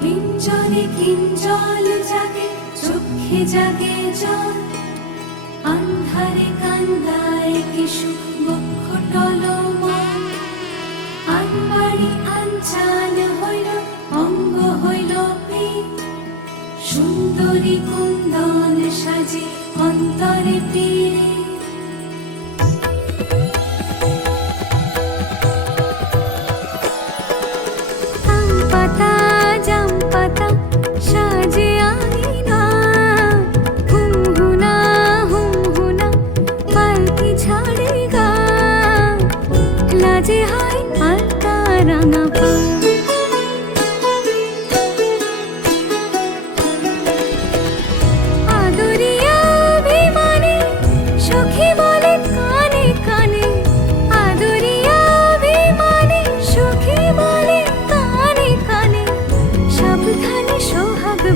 কিঞ্জলে কিঞ্জল জাগে, চোখে জাগে জল, আন্ধারে কান্দায় কিশু বক্ষ টলমল। আনবাড়ি আনচান হইল, অঙ্গ হইল পীত, সুন্দরী কুন্দন সাজে অন্তরে পীড়িত।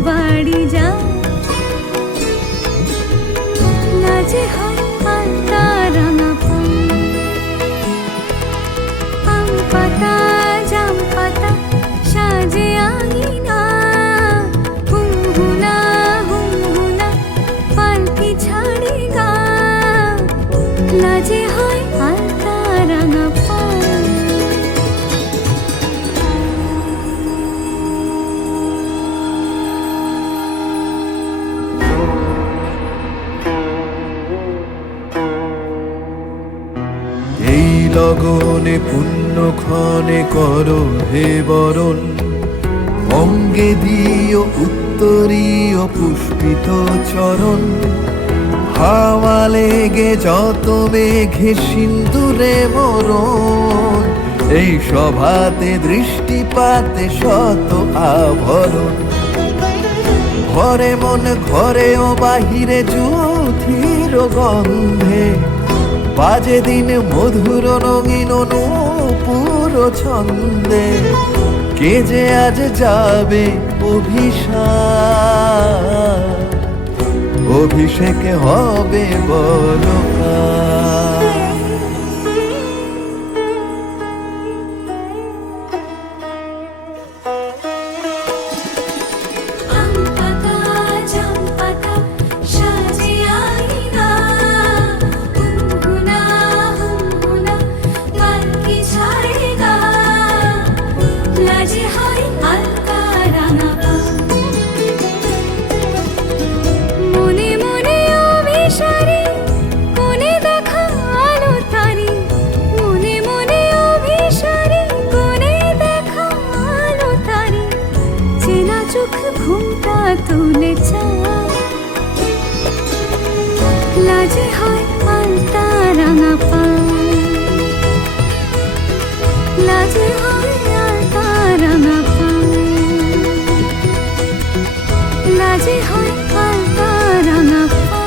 বাড়ি যা লাজে হয় আলতা রাঙা আম পাতা জাম পাতা সাজে আঙিনা, হুমহুনা হুমহুনা পালকি ছাড়ে গা, লাজে হয় আলতা রাঙা লগনে পুণ্যক্ষণে করো হে বরণ, অঙ্গে দিও উত্তরীয় পুষ্পিত চরণ। হাওয়া লেগে যত মেঘে সিন্দুরে মরণ, এই সভাতে দৃষ্টিপাতে শত আভরণ। ঘরে মন ঘরে ও বাহিরে যুথির গন্ধে, বাজে দিন মধুর রঙিন নূপুর ছন্দে। কে যে আজ যাবে অভিষেকে হবে বলকা। ঘুমটা তুলে চা লাজে হয় আলতা রাঙা পা, লাজে হয় আলতা রাঙা পা, লাজে হয় আলতা রাঙা পা।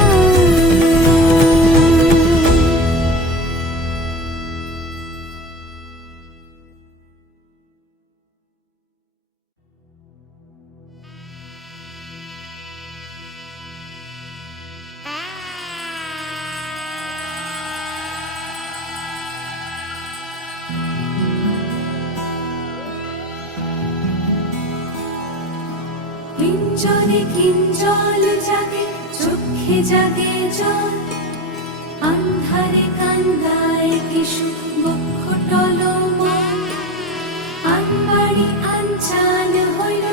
কিঞ্জলে কিঞ্জল জাগে, চোখে জাগে জল, আন্ধারে কান্দায় কিশু বক্ষ টলমল। আনবাড়ি আনচান হইল,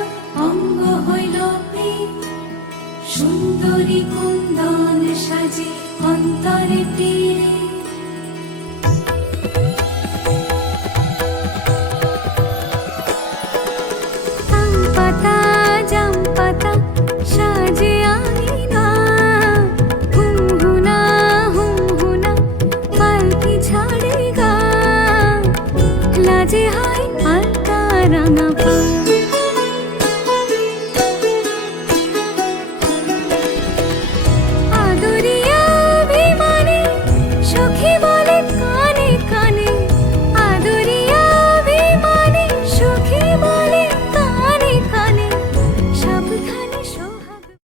অঙ্গ হইল পীত, সুন্দরী কুন্দন সাজে অন্তরে পীড়িত। সাজে আঙিনা, হুমহুনা হুমহুনা পালকি ছাড়ে গা, লাজে হয় আলতা রাঙা পা।